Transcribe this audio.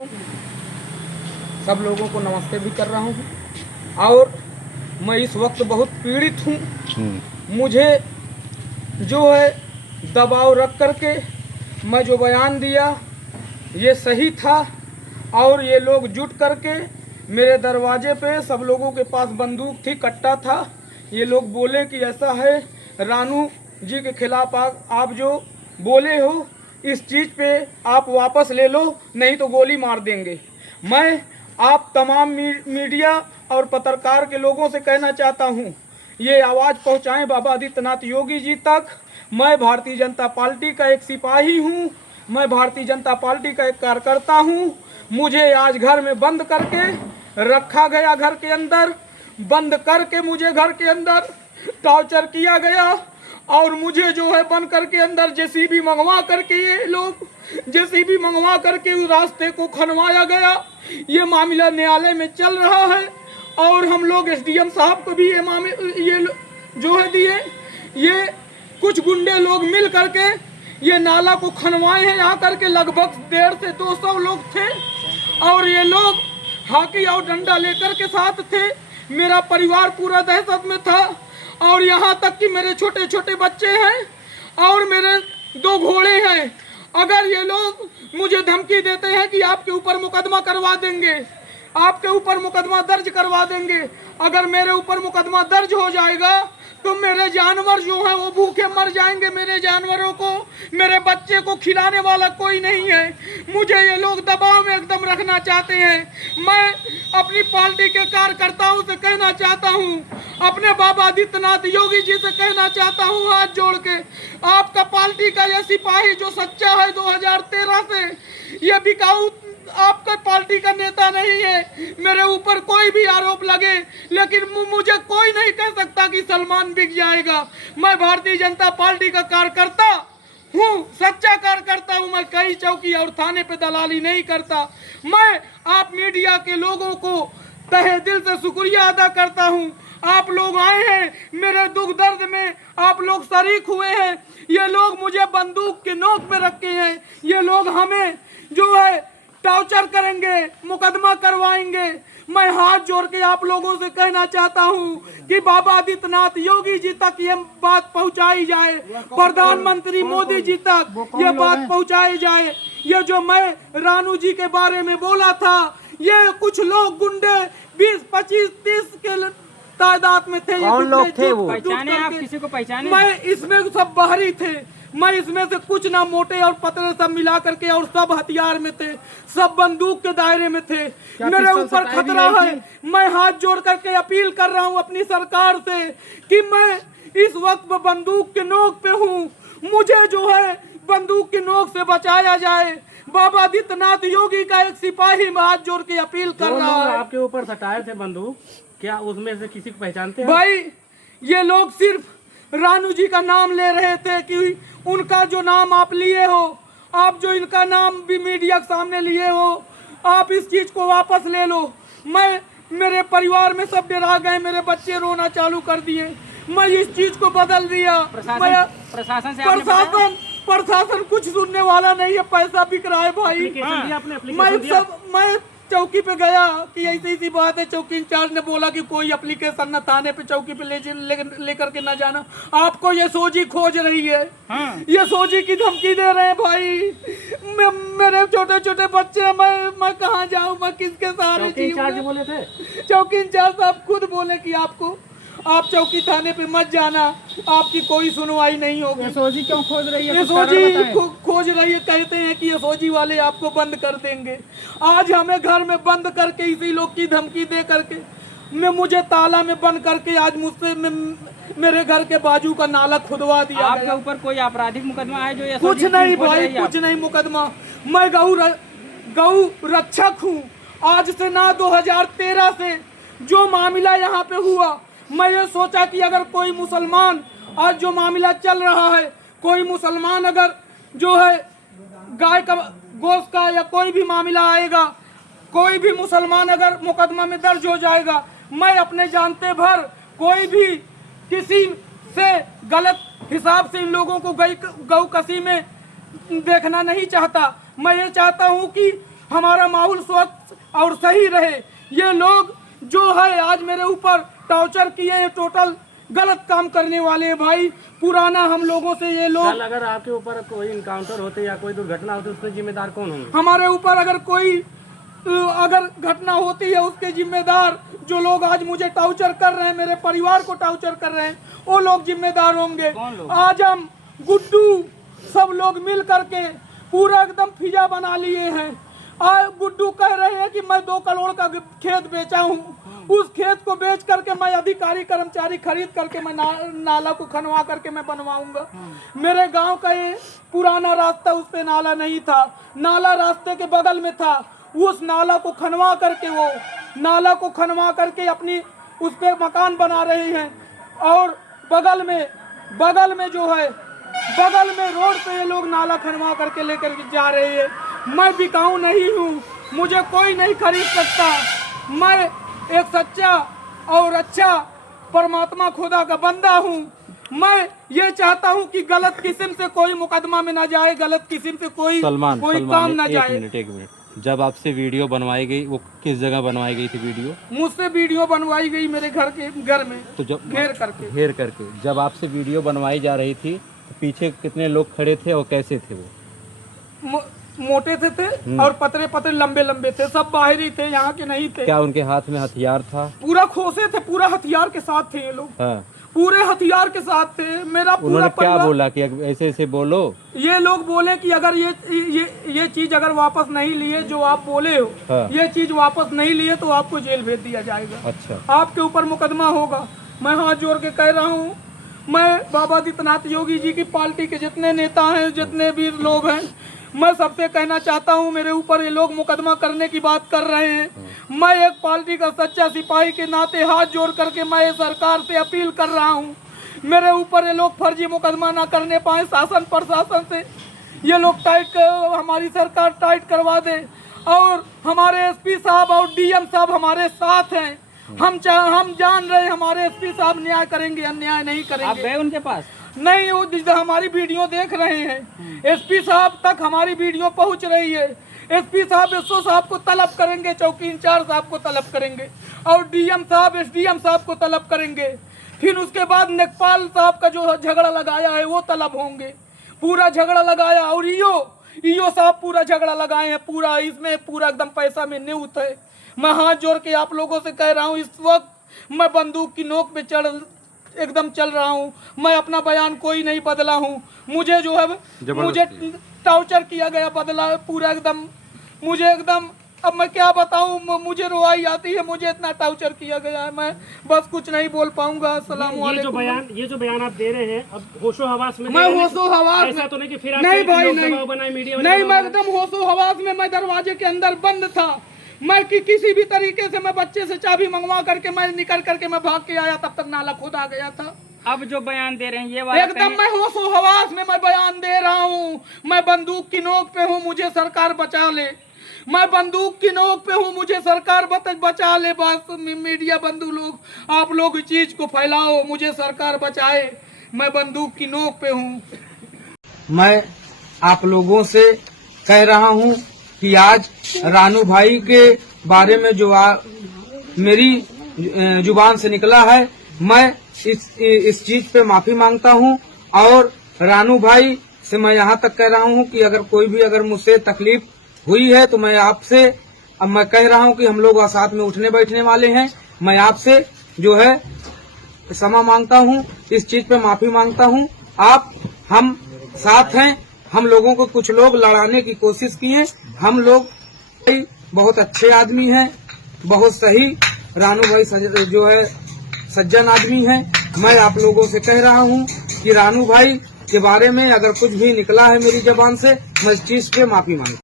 सब लोगों को नमस्ते भी कर रहा हूँ। और मैं इस वक्त बहुत पीड़ित हूँ। मुझे जो है दबाव रख करके मैं जो बयान दिया ये सही था, और ये लोग जुट करके मेरे दरवाजे पे, सब लोगों के पास बंदूक थी, कट्टा था। ये लोग बोले कि ऐसा है, रानू जी के खिलाफ आप जो बोले हो इस चीज़ पे आप वापस ले लो, नहीं तो गोली मार देंगे। मैं आप तमाम मीडिया और पत्रकार के लोगों से कहना चाहता हूँ, ये आवाज़ पहुँचाएं बाबा आदित्यनाथ योगी जी तक। मैं भारतीय जनता पार्टी का एक सिपाही हूँ, मैं भारतीय जनता पार्टी का एक कार्यकर्ता हूँ। मुझे आज घर में बंद करके रखा गया, घर के अंदर बंद करके मुझे घर के अंदर टॉर्चर किया गया, और मुझे जो है बंद करके अंदर जेसीबी मंगवा करके, ये लोग जेसीबी मंगवा करके उस रास्ते को खनवाया गया। ये मामला न्यायालय में चल रहा है, और हम लोग एसडीएम साहब को भी ये जो है दिए। ये कुछ गुंडे लोग मिल करके ये नाला को खनवाए हैं। यहाँ करके लगभग 150 से 200 लोग थे, और ये लोग हॉकी और डंडा लेकर के साथ थे। मेरा परिवार पूरा दहशत में था, और यहाँ तक कि मेरे छोटे छोटे बच्चे हैं और मेरे 2 घोड़े हैं। अगर ये लोग मुझे धमकी देते हैं कि आपके ऊपर मुकदमा करवा देंगे, आपके ऊपर मुकदमा दर्ज करवा देंगे, अगर मेरे ऊपर मुकदमा दर्ज हो जाएगा तो मेरे जानवर जो हैं वो भूखे मर जाएंगे। मेरे जानवरों को, मेरे बच्चे को खिलाने वाला कोई नहीं है। मुझे ये लोग दबाव में एकदम रखना चाहते हैं। मैं अपनी पार्टी के कार्यकर्ताओं से कहना चाहता हूँ, अपने बाबा आदित्यनाथ योगी जी से कहना चाहता हूँ हाथ जोड़ के, आपका पार्टी का ये सिपाही जो सच्चा है 2013 से, ये बिकाऊ आपका पार्टी का नेता नहीं है। मेरे ऊपर कोई भी आरोप लगे, लेकिन मुझे कोई नहीं कह सकता कि सलमान बिक जाएगा। मैं भारतीय जनता पार्टी का कार्यकर्ता हूँ, सच्चा कार्यकर्ता हूँ। मैं कई चौकी और थाने पे दलाली नहीं करता। मैं आप मीडिया के लोगों को तहे दिल से शुक्रिया अदा करता हूँ। आप लोग आए हैं, मेरे दुख दर्द में आप लोग शरीक हुए हैं। ये लोग मुझे बंदूक के नोक पे रखे हैं। ये लोग हमें जो है टॉर्चर करेंगे, मुकदमा करवाएंगे। मैं हाथ जोड़ के आप लोगों से कहना चाहता हूँ कि बाबा आदित्यनाथ योगी जी तक ये बात पहुँचाई जाए, प्रधानमंत्री मोदी जी तक ये बात पहुँचाई जाए। ये जो मैं रानू जी के बारे में बोला था, ये कुछ लोग गुंडे 20, 25, 30 के तादाद में थे। कौन लोग थे वो? पहचाने आप किसी को पहचाने? मैं इसमें सब बाहरी थे। मैं इसमें से कुछ ना मोटे और पतले सब मिला करके, और सब हथियार में थे, सब बंदूक के दायरे में थे। मेरे ऊपर खतरा है। मैं हाथ जोड़ करके अपील कर रहा हूँ अपनी सरकार से कि मैं इस वक्त बंदूक के नोक पे हूँ। मुझे जो है बंदूक के नोक से बचाया जाए। बाबा आदित्यनाथ योगी का एक सिपाही मैं हाथ जोड़ के अपील कर रहा हूँ। आपके ऊपर सटाए थे बंदूक, क्या उसमें से किसी को पहचानते हैं? भाई ये लोग सिर्फ रानू जी का नाम ले रहे थे कि उनका जो नाम आप लिए हो, आप जो इनका नाम भी मीडिया के सामने लिए हो, आप इस चीज को वापस ले लो। मेरे परिवार में सब डरा गए, मेरे बच्चे रोना चालू कर दिए। मैं इस चीज को बदल दिया। प्रशासन से प्रशासन कुछ सुनने वाला नहीं है। पैसा बिक रहा है भाई। मैं चौकी पे गया कि ऐसी बात है। चौकी इंचार्ज ने बोला कि कोई एप्लीकेशन न थाने पे चौकी पे लेकर के ना जाना, आपको ये सोजी खोज रही है। ये सोजी की धमकी दे रहे हैं भाई। मेरे छोटे छोटे बच्चे, मैं कहाँ जाऊँ, मैं किसके सहारे जीऊँ? बोले थे चौकी इंचार्ज साहब खुद बोले कि आप चौकी थाने पे मत जाना, आपकी कोई सुनवाई नहीं होगी। एसओजी क्यों खोज रही है? एसओजी खोज रही है, कहते हैं कि एसओजी वाले आपको बंद कर देंगे। आज हमें घर में बंद करके, इसी लोग की धमकी दे करके मुझे ताला में बंद करके आज मुझसे मेरे घर के बाजू का नाला खुदवा दिया। आपके ऊपर कोई आपराधिक मुकदमा है जो? कुछ नहीं भाई, कुछ नहीं मुकदमा। मैं गौ रक्षक हूँ। आज से ना 2013 से जो मामला यहाँ पे हुआ, मैं ये सोचा कि अगर कोई मुसलमान, आज जो मामला चल रहा है, कोई मुसलमान अगर जो है गाय का गोश्त का या कोई भी मामला आएगा, कोई भी मुसलमान अगर मुकदमा में दर्ज हो जाएगा, मैं अपने जानते भर कोई भी किसी से गलत हिसाब से इन लोगों को गौ कसी में देखना नहीं चाहता। मैं ये चाहता हूँ कि हमारा माहौल स्वच्छ और सही रहे। ये लोग जो है आज मेरे ऊपर टॉर्चर किए हैं, टोटल गलत काम करने वाले हैं भाई। पुराना हम लोगों से ये लोग, कल अगर आपके ऊपर कोई इनकाउंटर होते या कोई दुर्घटना होती उसमें जिम्मेदार कौन होंगे? हमारे ऊपर अगर कोई अगर घटना होती है उसके जिम्मेदार जो लोग आज मुझे टॉर्चर कर रहे हैं, मेरे परिवार को टॉर्चर कर रहे हैं, वो लोग जिम्मेदार होंगे। आज हम गुड्डू सब लोग मिल करके पूरा एकदम फिजा बना लिए हैं। गुड्डू कह रहे हैं कि मैं 2 करोड़ का खेत बेचा हूँ, उस खेत को बेच करके मैं अधिकारी कर्मचारी खरीद करके मैं नाला को खनवा करके मैं बनवाऊंगा। मेरे गांव का ये पुराना रास्ता, उस पे नाला नहीं था, नाला रास्ते के बगल में था। उस नाला को खनवा करके अपनी उस पे मकान बना रहे हैं। और बगल में जो है बगल में रोड पे ये लोग नाला खनवा करके लेकर जा रहे हैं। मैं बिकाऊ नहीं हूँ, मुझे कोई नहीं खरीद सकता। मैं एक सच्चा और अच्छा परमात्मा खुदा का बंदा हूँ। मैं ये चाहता हूँ कि गलत किस्म से कोई मुकदमा में ना जाए, गलत किस्म से कोई काम ना जाए। एक मिनट, जब आपसे वीडियो बनवाई गई वो किस जगह बनवाई गई थी वीडियो? मुझसे वीडियो बनवाई गई मेरे घर में, तो जब घेर करके जब आपसे वीडियो बनवाई जा रही थी तो पीछे कितने लोग खड़े थे और कैसे थे वो? मोटे से थे और पतले पतले लंबे थे, सब बाहरी थे, यहाँ के नहीं थे। क्या उनके हाथ में हथियार था? पूरा खोसे थे, पूरा हथियार के साथ थे ये लोग। हाँ। पूरे हथियार के साथ थे। मेरा पूरा उन्होंने क्या बोला कि ऐसे ऐसे बोलो? ये लोग बोले कि अगर ये चीज अगर वापस नहीं लिए जो आप बोले हो, हाँ। ये चीज वापस नहीं लिए तो आपको जेल भेज दिया जाएगा। अच्छा। आपके ऊपर मुकदमा होगा। मैं हाथ जोड़ के कह रहा हूँ, मैं बाबा आदित्यनाथ योगी जी की पार्टी के जितने नेता हैं, जितने भी लोग हैं, मैं सबसे कहना चाहता हूँ, मेरे ऊपर ये लोग मुकदमा करने की बात कर रहे हैं। मैं एक पार्टी का सच्चा सिपाही के नाते हाथ जोड़ करके मैं सरकार से अपील कर रहा हूँ, मेरे ऊपर ये लोग फर्जी मुकदमा ना करने पाए। शासन प्रशासन से ये लोग हमारी सरकार टाइट करवा दे। और हमारे एसपी साहब और डीएम साहब हमारे साथ हैं। हम जान रहे हैं हमारे एसपी साहब न्याय करेंगे, अन्याय नहीं करेंगे। आप गए उनके पास? नहीं, वो हमारी वीडियो देख रहे हैं। एसपी साहब तक हमारी वीडियो पहुंच रही है। एसपी साहब एसओ साहब को तलब करेंगे, चौकी इंचार्ज साहब को तलब करेंगे और डीएम साहब एसडीएम साहब को तलब करेंगे। फिर उसके बाद नेकपाल साहब का जो झगड़ा लगाया है वो तलब होंगे। पूरा झगड़ा लगाया और ईओ साहब पूरा झगड़ा लगाए हैं। पूरा इसमें पूरा एकदम पैसा में न्यूत है। मैं हाथ जोड़ के आप लोगों से कह रहा हूँ, इस वक्त मैं बंदूक की नोक पे एकदम चल रहा हूँ। मैं अपना बयान कोई नहीं बदला हूँ। मुझे जो है मुझे टॉर्चर किया गया, बदला पूरा एकदम, मुझे एकदम, अब मैं क्या बताऊँ, मुझे रोवाई आती है। मुझे इतना टॉर्चर किया गया है, मैं बस कुछ नहीं बोल पाऊंगा। अस्सलाम वालेकुम। ये जो बयान आप दे रहे हैं, अब होशो हवास में? मैं होशो हवास ऐसा तो नहीं कि फिर नहीं भाई, नहीं, मैं एकदम एकदम होशो हवास में, मैं दरवाजे के अंदर बंद था। मैं किसी भी तरीके से मैं बच्चे से चाबी मंगवा करके मैं निकल करके मैं भाग के आया, तब तक नाला खुद आ गया था। अब जो बयान दे रहे हैं ये वाला एकदम मैं होशो हवास में मैं बयान दे रहा हूँ। मैं बंदूक की नोक पे हूँ, मुझे सरकार बचा ले। मैं बंदूक की नोक पे हूँ, मुझे सरकार बचा ले। बस मीडिया बंधु लोग, आप लोग इस चीज को फैलाओ, मुझे सरकार बचाए। मैं बंदूक की नोक पे हूँ। मैं आप लोगों से कह रहा हूँ कि आज रानू भाई के बारे में जो मेरी जुबान से निकला है, मैं इस चीज पे माफी मांगता हूँ। और रानू भाई से मैं यहाँ तक कह रहा हूँ कि अगर कोई भी अगर मुझसे तकलीफ हुई है तो मैं आपसे, अब मैं कह रहा हूँ कि हम लोग साथ में उठने बैठने वाले हैं। मैं आपसे जो है क्षमा मांगता हूँ, इस चीज पे माफी मांगता हूँ। हम साथ हैं। हम लोगों को कुछ लोग लड़ाने की कोशिश की है। हम लोग बहुत अच्छे आदमी हैं, बहुत सही। रानू भाई जो है सज्जन आदमी हैं। मैं आप लोगों से कह रहा हूं कि रानू भाई के बारे में अगर कुछ भी निकला है मेरी जबान से, मैं इस चीज पे माफी मांगता हूं।